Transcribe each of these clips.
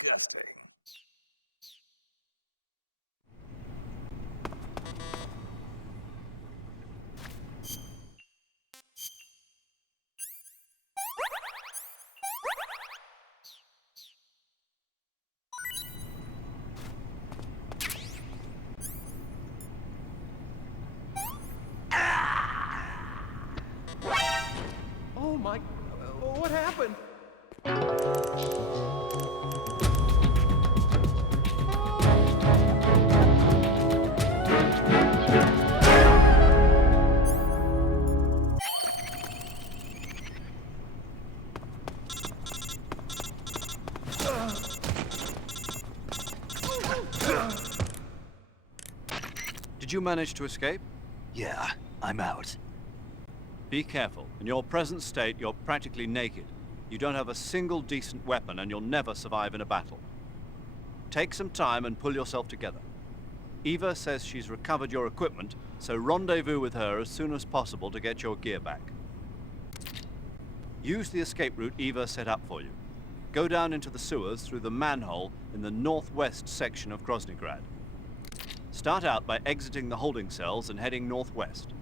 Disgusting. Oh my... what happened? Did you manage to escape? Yeah, I'm out. Be careful. In your present state, you're practically naked. You don't have a single decent weapon, and you'll never survive in a battle. Take some time and pull yourself together. Eva says she's recovered your equipment, so rendezvous with her as soon as possible to get your gear back. Use the escape route Eva set up for you. Go down into the sewers through the manhole in the northwest section of Groznyj. Start out by exiting the holding cells and heading northwest.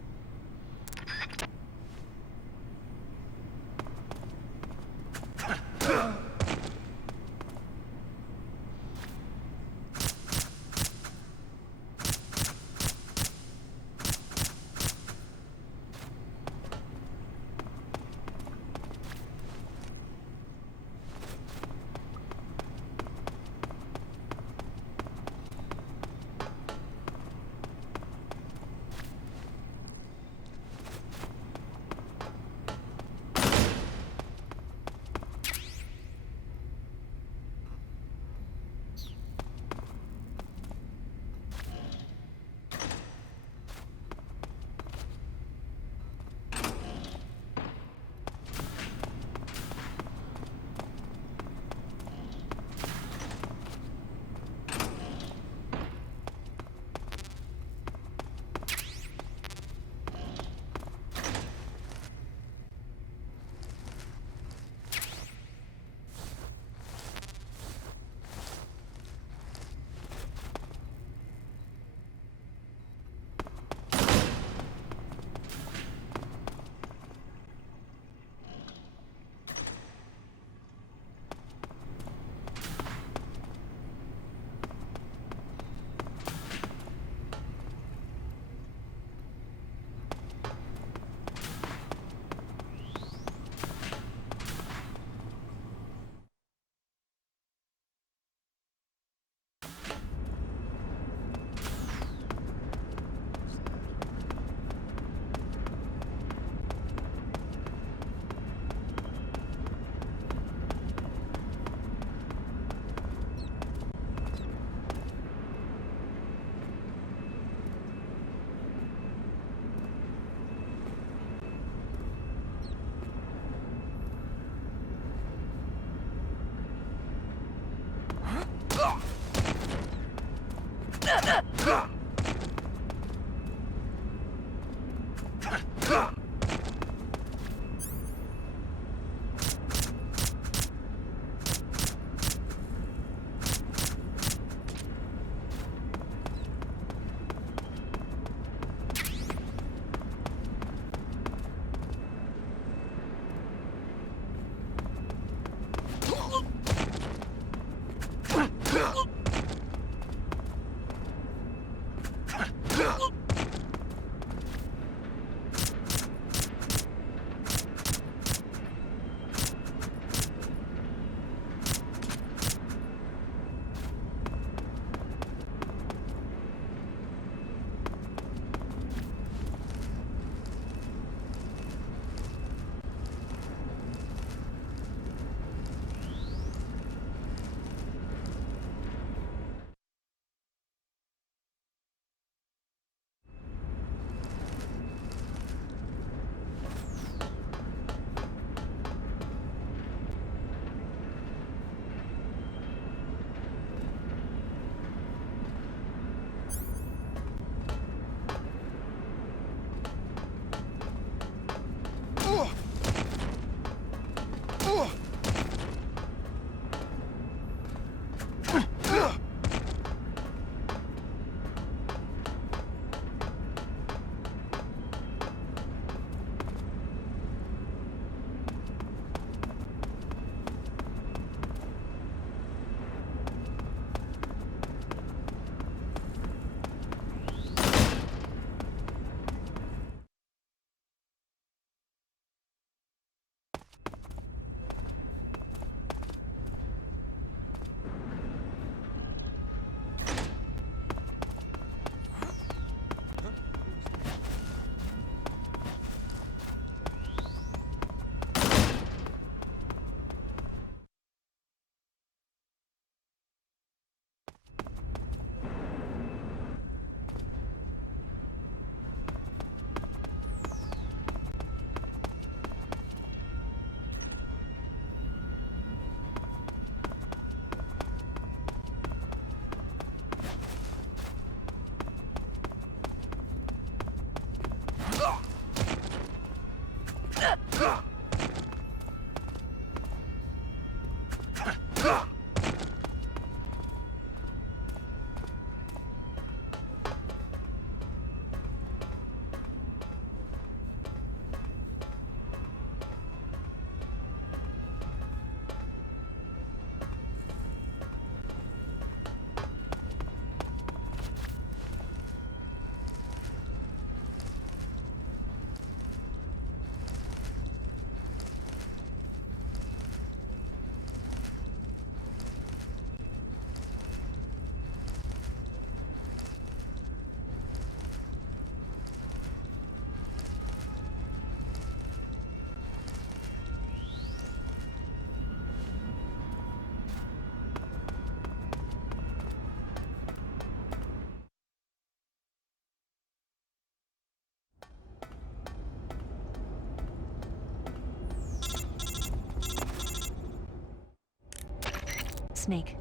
Snake,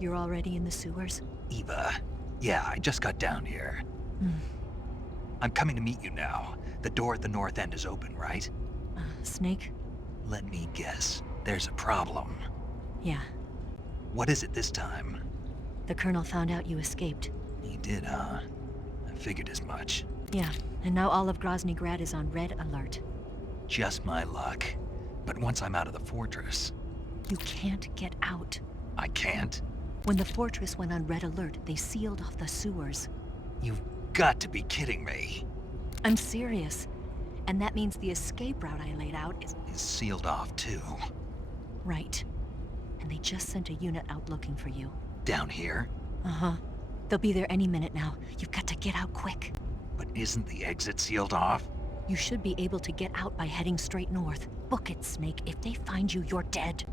you're already in the sewers? Eva. Yeah, I just got down here. I'm coming to meet you now. The door at the north end is open, right? Snake? Let me guess. There's a problem. Yeah. What is it this time? The Colonel found out you escaped. He did, huh? I figured as much. Yeah, and now all of Groznyj Grad is on red alert. Just my luck. But once I'm out of the fortress... You can't get out. I can't? When the fortress went on red alert, they sealed off the sewers. You've got to be kidding me. I'm serious. And that means the escape route I laid out is Sealed off, too. right. And they just sent a unit out looking for you. Down here? Uh-huh. They'll be there any minute now. You've got to get out quick. But isn't the exit sealed off? You should be able to get out by heading straight north. Book it, Snake. If they find you, you're dead.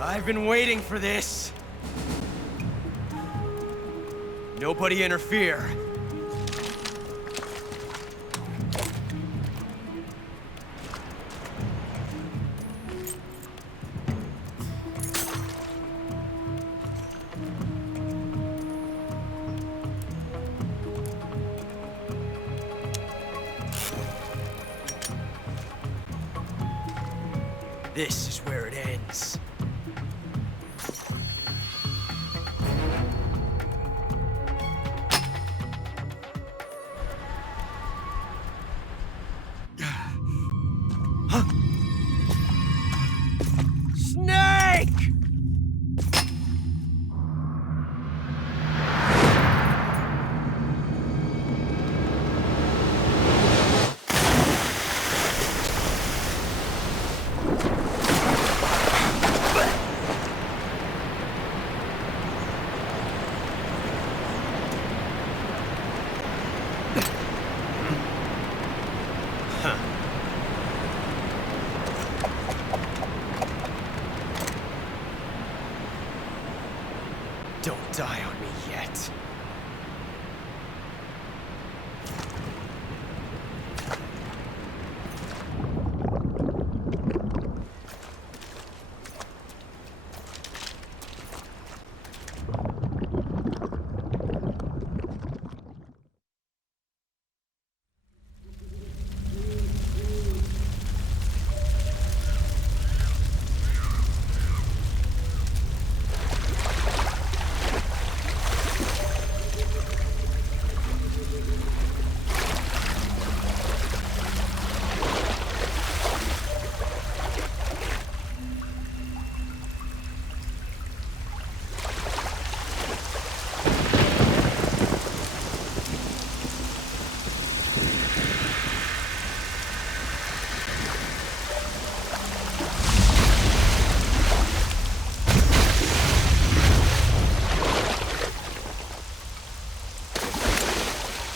I've been waiting for this. Nobody interfere. This is where it ends. Don't die on me yet.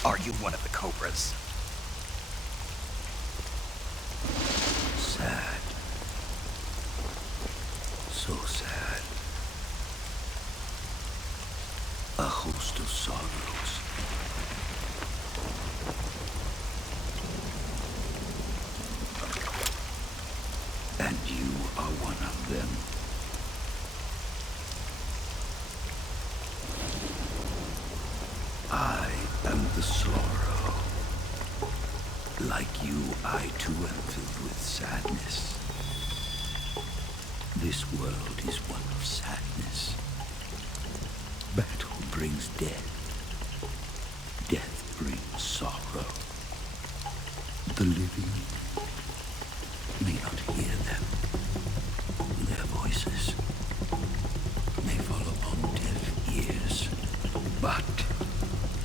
Are you one of the Cobras? Sad. So sad. A host of sorrows. And you are one of them. I am the sorrow. Like you, I too am filled with sadness. This world is one of sadness. Battle brings death. Death brings sorrow. The living may not hear them. Their voices may fall upon deaf ears. But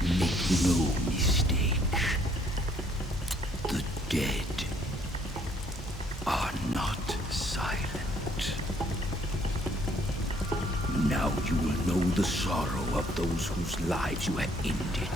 make no mistake. The dead are not silent. Now you will know the sorrow of those whose lives you have ended.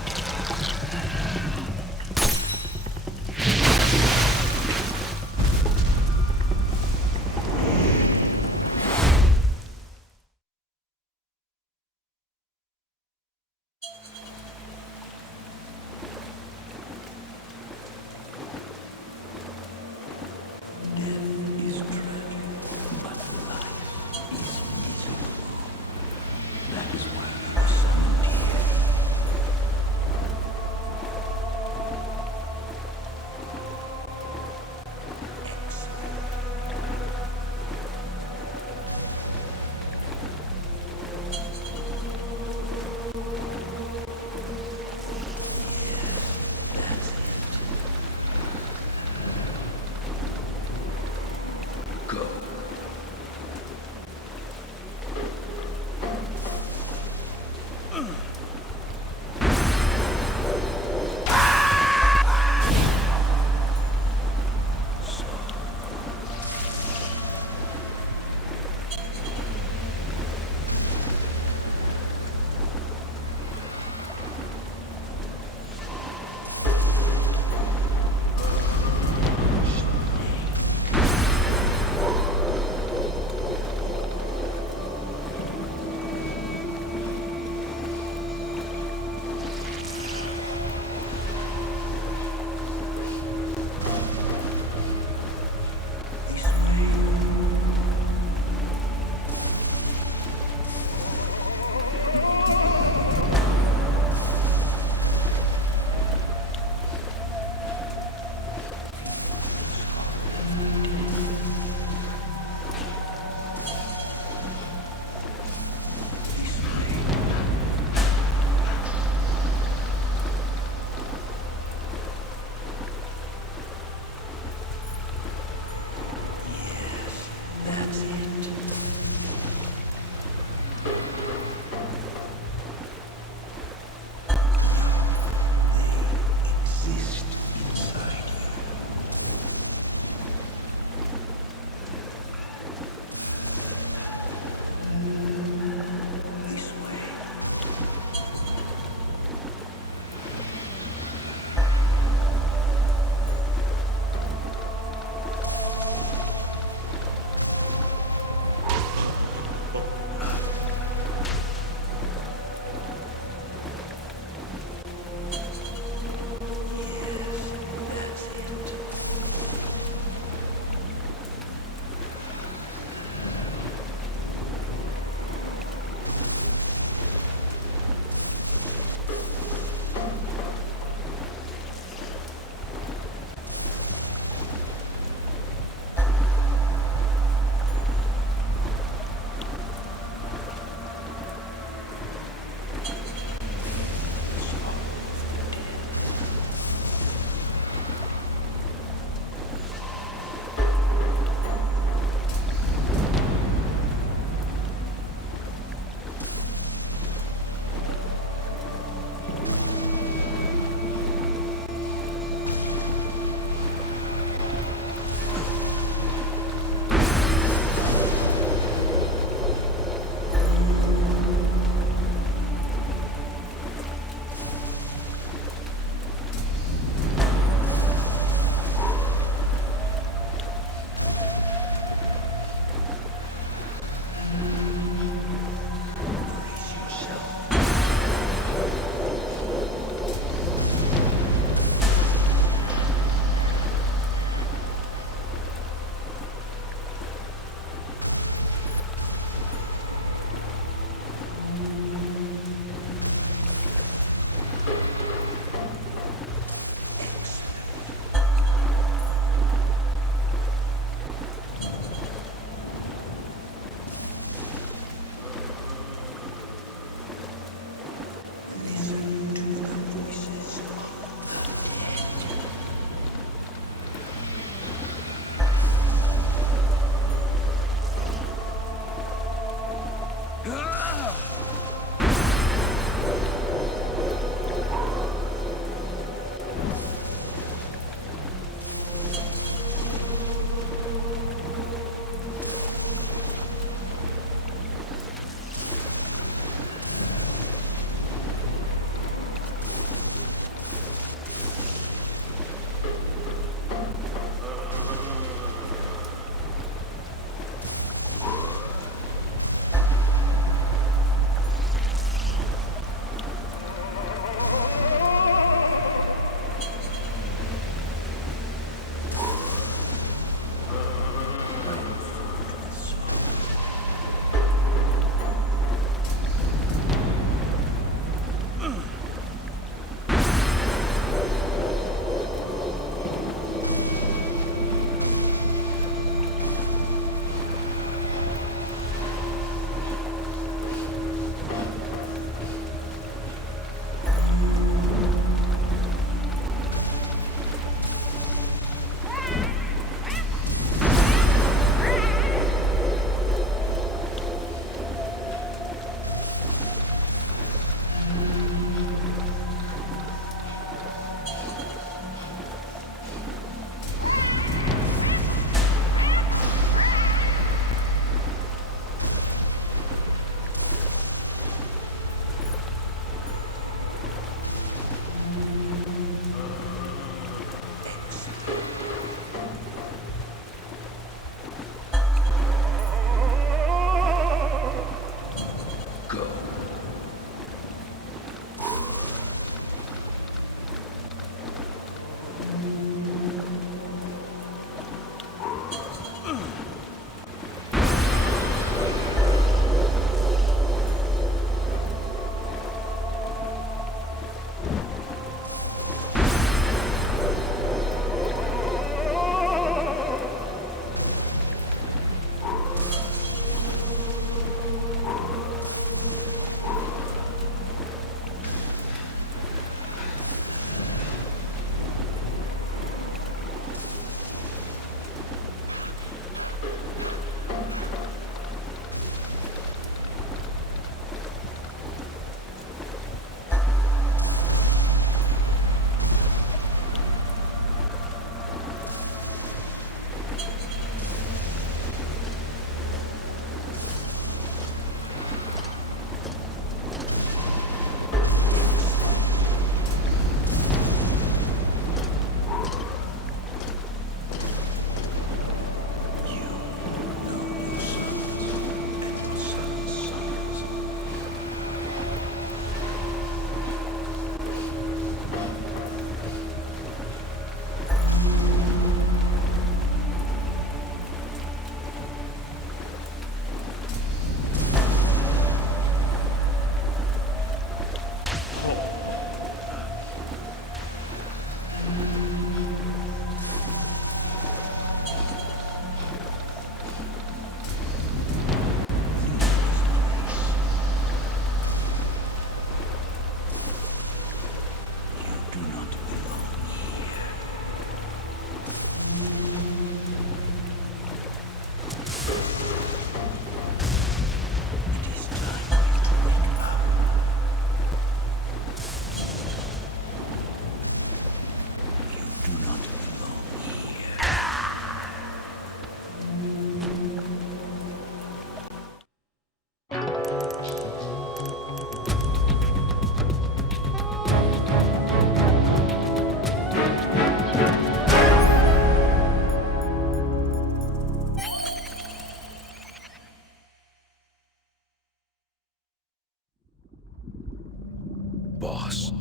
boss,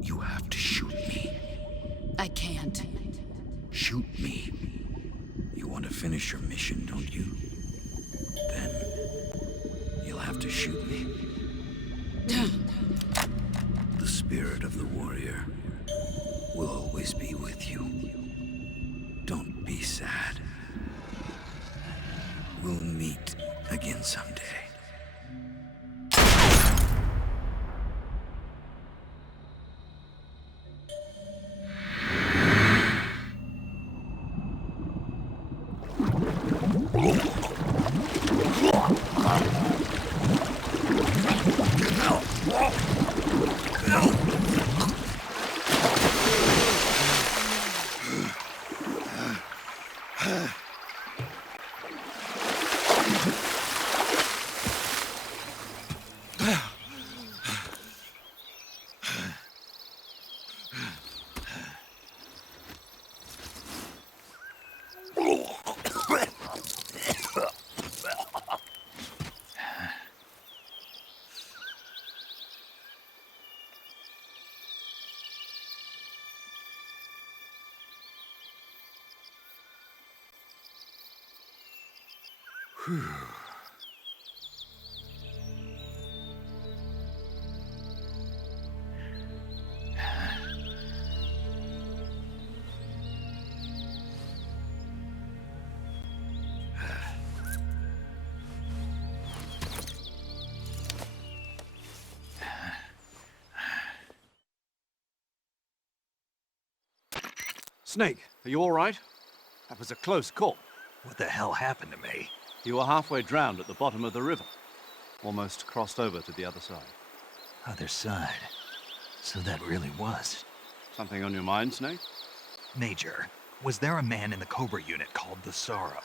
you have to shoot me. I can't. Shoot me. You want to finish your mission, don't you? Then you'll have to shoot me. The spirit of the warrior will always be with you. Don't be sad. We'll meet again someday. Snake, are you all right? That was a close call. What the hell happened to me? You were halfway drowned at the bottom of the river. Almost crossed over to the other side. Other side. So that really was. Something on your mind, Snake? Major, was there a man in the Cobra unit called the Sorrow?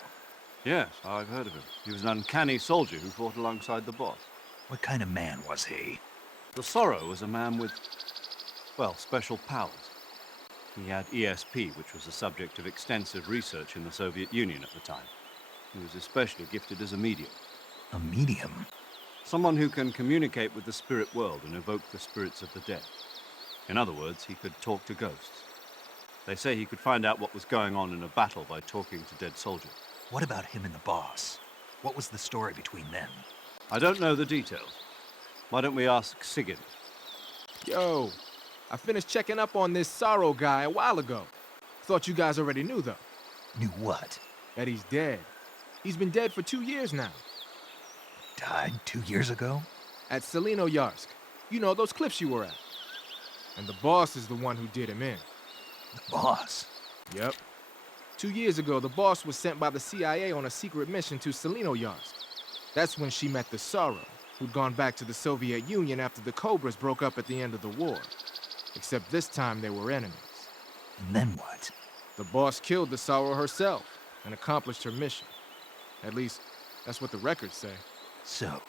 Yes, I've heard of him. He was an uncanny soldier who fought alongside the boss. What kind of man was he? The Sorrow was a man with, well, special powers. He had ESP, which was the subject of extensive research in the Soviet Union at the time. He was especially gifted as a medium. A medium? Someone who can communicate with the spirit world and evoke the spirits of the dead. In other words, he could talk to ghosts. They say he could find out what was going on in a battle by talking to dead soldiers. What about him and the boss? What was the story between them? I don't know the details. Why don't we ask Sigurd? Yo, I finished checking up on this Sorrow guy a while ago. Thought you guys already knew, though. Knew what? That he's dead. He's been dead for 2 years now. Died 2 years ago? At Selino-Yarsk. You know, those cliffs you were at. And the boss is the one who did him in. The boss? Yep. 2 years ago, the boss was sent by the CIA on a secret mission to Selino-Yarsk. That's when she met the Sorrow, who'd gone back to the Soviet Union after the Cobras broke up at the end of the war. Except this time they were enemies. And then what? The boss killed the Sorrow herself and accomplished her mission. At least, that's what the records say. So,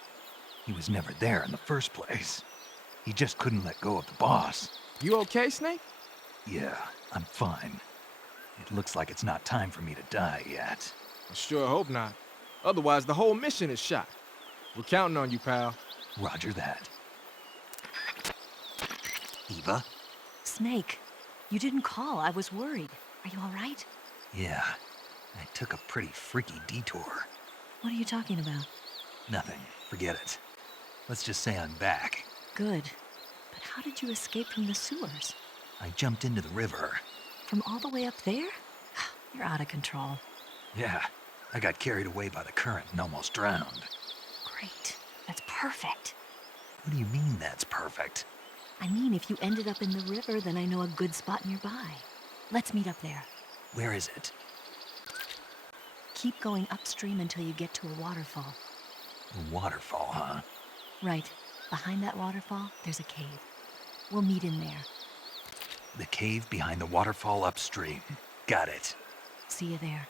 he was never there in the first place. He just couldn't let go of the boss. You okay, Snake? Yeah, I'm fine. It looks like it's not time for me to die yet. I sure hope not. Otherwise, the whole mission is shot. We're counting on you, pal. Roger that. Eva? Snake, you didn't call. I was worried. Are you all right? Yeah, I took a pretty freaky detour. What are you talking about? Nothing. Forget it. Let's just say I'm back. Good. But how did you escape from the sewers? I jumped into the river. From all the way up there? You're out of control. Yeah, I got carried away by the current and almost drowned. Great. That's perfect. What do you mean that's perfect? I mean, if you ended up in the river, then I know a good spot nearby. Let's meet up there. Where is it? Keep going upstream until you get to a waterfall. A waterfall, huh? Right. Behind that waterfall, there's a cave. We'll meet in there. The cave behind the waterfall upstream. Got it. See you there.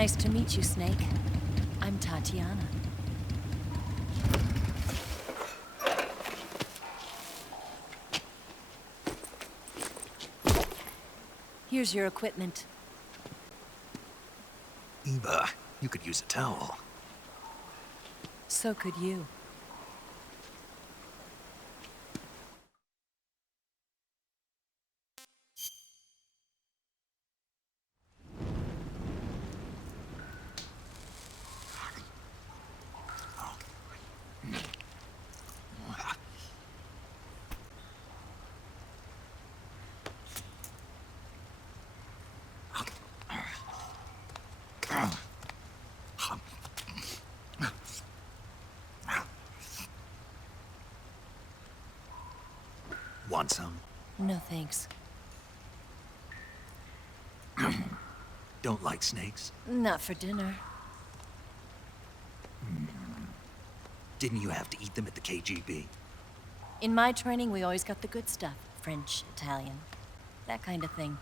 Nice to meet you, Snake. I'm Tatiana. Here's your equipment. Eva, you could use a towel. So could you. Want some? No thanks. Don't like snakes? Not for dinner. Didn't you have to eat them at the KGB? In my training, we always got the good stuff. French, Italian, that kind of thing.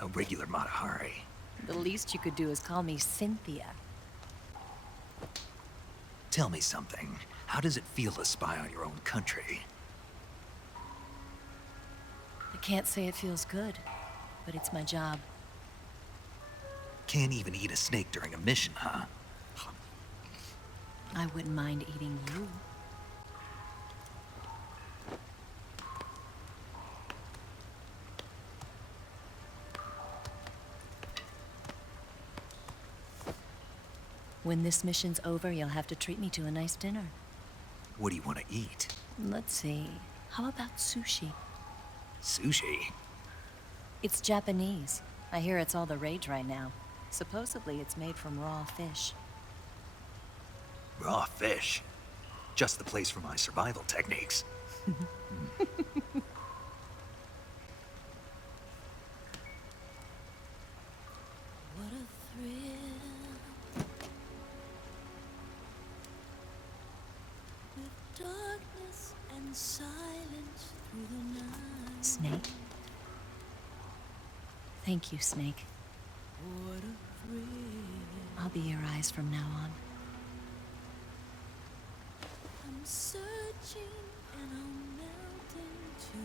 A regular Matahari. The least you could do is call me Cynthia. Tell me something. How does it feel to spy on your own country? I can't say it feels good, but it's my job. Can't even eat a snake during a mission, huh? I wouldn't mind eating you. When this mission's over, you'll have to treat me to a nice dinner. What do you want to eat? Let's see. How about sushi? Sushi? It's Japanese. I hear it's all the rage right now. Supposedly, it's made from raw fish. Raw fish? Just the place for my survival techniques. What a thrill. With darkness and silence through the night. Snake? Thank you, Snake. What a thrill. I'll be your eyes from now on. I'm searching and I'm melting to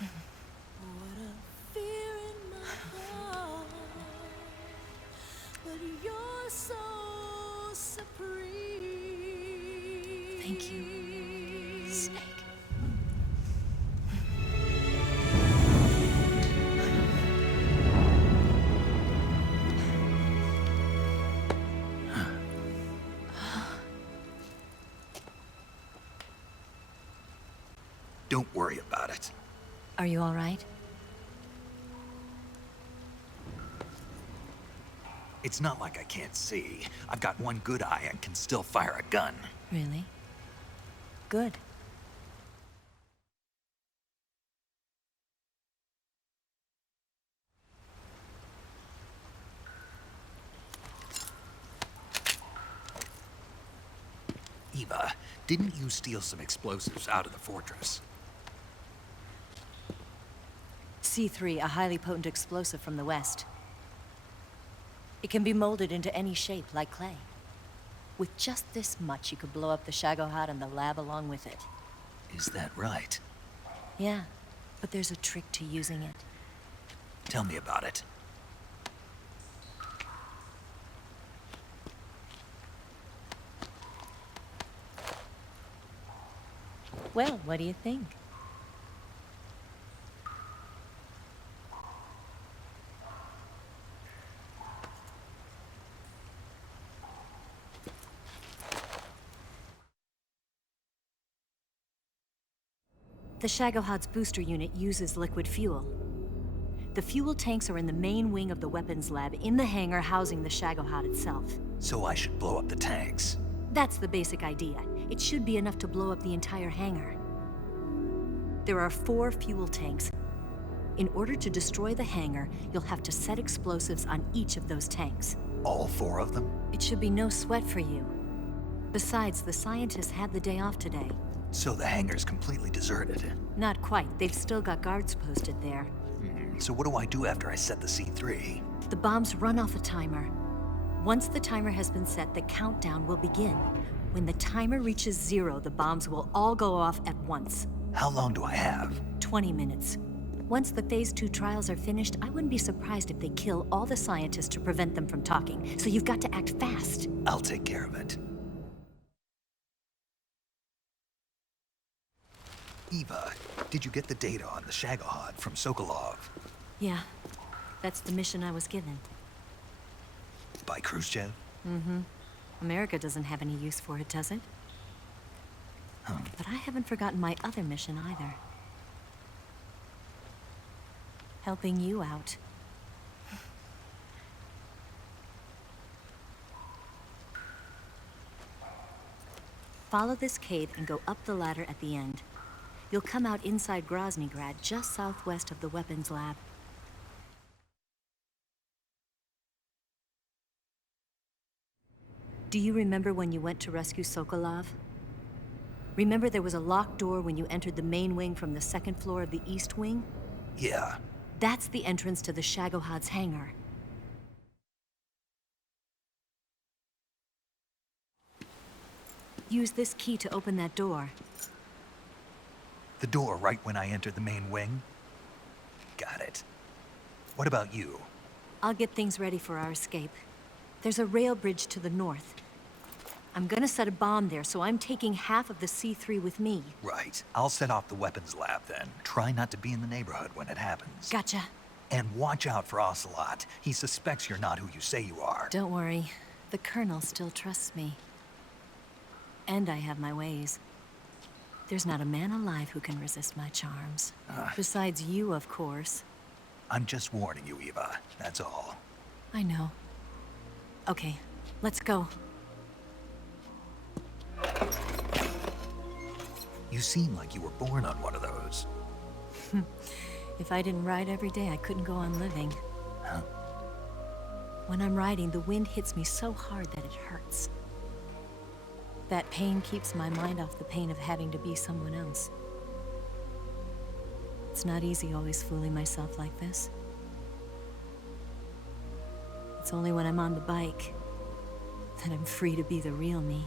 you. What a fear in my heart. But you're so supreme. Thank you, Snake. Don't worry about it. Are you all right? It's not like I can't see. I've got one good eye and can still fire a gun. Really? Good. Eva, didn't you steal some explosives out of the fortress? C3, a highly potent explosive from the west. It can be molded into any shape, like clay. With just this much, you could blow up the Shagohod and the lab along with it. Is that right? Yeah, but there's a trick to using it. Tell me about it. Well, what do you think? The Shagohod's booster unit uses liquid fuel. The fuel tanks are in the main wing of the weapons lab in the hangar housing the Shagohod itself. So I should blow up the tanks. That's the basic idea. It should be enough to blow up the entire hangar. There are 4 fuel tanks. In order to destroy the hangar, you'll have to set explosives on each of those tanks. All 4 of them? It should be no sweat for you. Besides, the scientists had the day off today. So the hangar's completely deserted. Not quite. They've still got guards posted there. So what do I do after I set the C3? The bombs run off a timer. Once the timer has been set, the countdown will begin. When the timer reaches 0, the bombs will all go off at once. How long do I have? 20 minutes. Once the Phase 2 trials are finished, I wouldn't be surprised if they kill all the scientists to prevent them from talking. So you've got to act fast. I'll take care of it. Eva, did you get the data on the Shagohod from Sokolov? Yeah, that's the mission I was given. By Khrushchev? Mm-hmm. America doesn't have any use for it, does it? But I haven't forgotten my other mission either. Helping you out. Follow this cave and go up the ladder at the end. You'll come out inside Groznyj Grad, just southwest of the weapons lab. Do you remember when you went to rescue Sokolov? Remember there was a locked door when you entered the main wing from the second floor of the east wing? Yeah. That's the entrance to the Shagohod's hangar. Use this key to open that door. The door right when I entered the main wing? Got it. What about you? I'll get things ready for our escape. There's a rail bridge to the north. I'm gonna set a bomb there, so I'm taking half of the C3 with me. Right. I'll set off the weapons lab then. Try not to be in the neighborhood when it happens. Gotcha. And watch out for Ocelot. He suspects you're not who you say you are. Don't worry. The Colonel still trusts me. And I have my ways. There's not a man alive who can resist my charms. Besides you, of course. I'm just warning you, Eva. That's all. I know. Okay, let's go. You seem like you were born on one of those. If I didn't ride every day, I couldn't go on living. Huh? When I'm riding, the wind hits me so hard that it hurts. That pain keeps my mind off the pain of having to be someone else. It's not easy always fooling myself like this. It's only when I'm on the bike that I'm free to be the real me.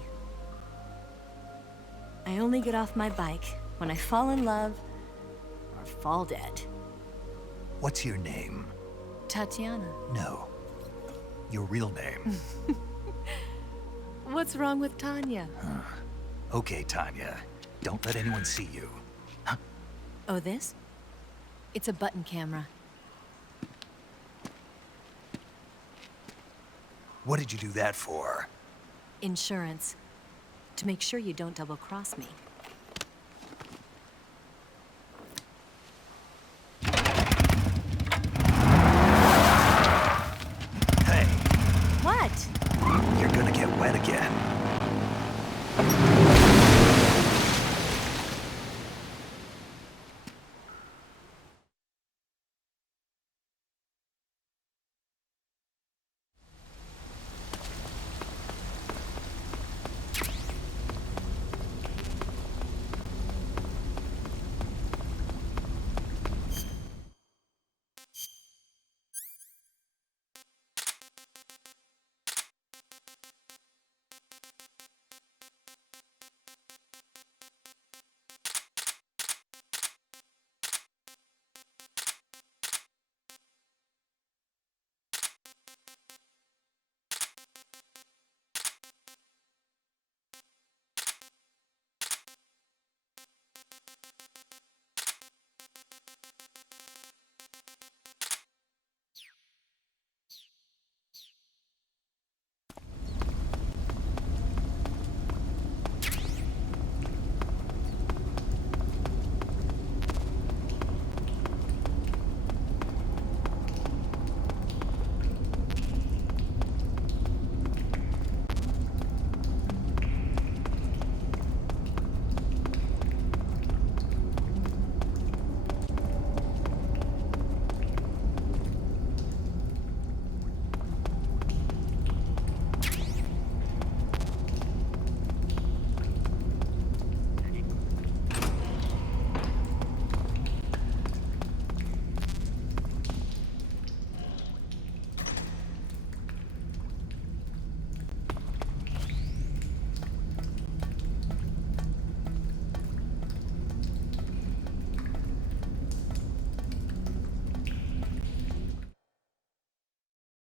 I only get off my bike when I fall in love or fall dead. What's your name? Tatiana. No. Your real name. What's wrong with Tanya? Okay, Tanya. Don't let anyone see you. Oh, this? It's a button camera. What did you do that for? Insurance. To make sure you don't double-cross me.